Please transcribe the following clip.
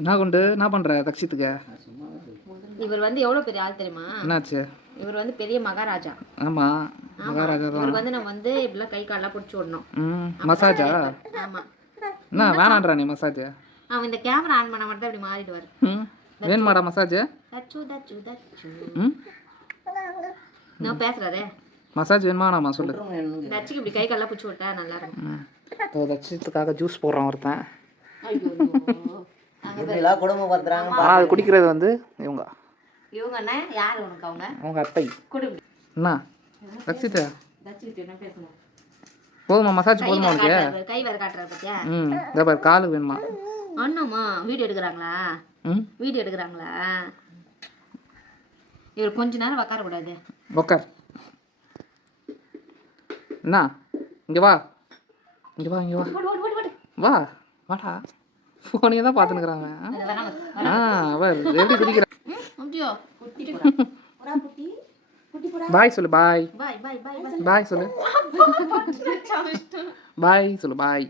என்ன கொண்டு என்ன பண்ணுற தக்ஷித்துக்கு? இவர் வந்து எவ்வளோ பெரிய ஆள் தெரியுமா? என்னாச்சு? இவர் வந்து பெரிய மகாராஜா. ஆமாம், மகாராஜா தான். இவருக்கு வந்து நம்ம வந்து இப்படிலாம் கை காலெல்லாம் பிடிச்சி விடணும். மசாஜா? ஆமாம். என்ன வேணான்றா நீ மசாஜ்? அவன் இந்த கேமரா ஆன் பண்ண மட்டும் தான் இப்படி மாறிடுவார். வேணுமாடா மசாஜ்? தச்சு தச்சு தச்சு நான் பேசுறாரே. மசாஜ் வேணுமாடாமா சொல்லு. தச்சுக்கு இப்படி கை காலெல்லாம் பிடிச்சி விட்டா நல்லா இருக்கும். தச்சுக்காக ஜூஸ் போடுறான் ஒருத்தன். குடும்பம் பத்துறாங்க. அது குடிக்கிறது வந்து இவங்க. இவங்க என்ன யார் உனக்கு? அவங்க அத்தை. குடி. என்ன தக்ஷிதா? தச்சுக்கிட்டு என்ன பேசணும்? போதுமா மசாஜ் போதுமா உனக்கு? கை வேற காட்டுறாரு பத்தியா? இதோ பாரு காலு வேணுமா? அண்ணாமா வீடியோ எடுக்கிறாங்களா? வீடியோ எடுக்கிறாங்களா? இவர் கொஞ்ச நேரம் உட்கார கூடாது. உட்கார். என்ன இங்கே வா, இங்கே வா, இங்கே வா, வா வாடா. ஃபோனையே தான் பார்த்துன்னுக்குறாங்க. எப்படி குடிக்கிறான்? பாய் சொல்லு. பாய் பாய் சொல்லு. பாய் சொல்லு. பாய்.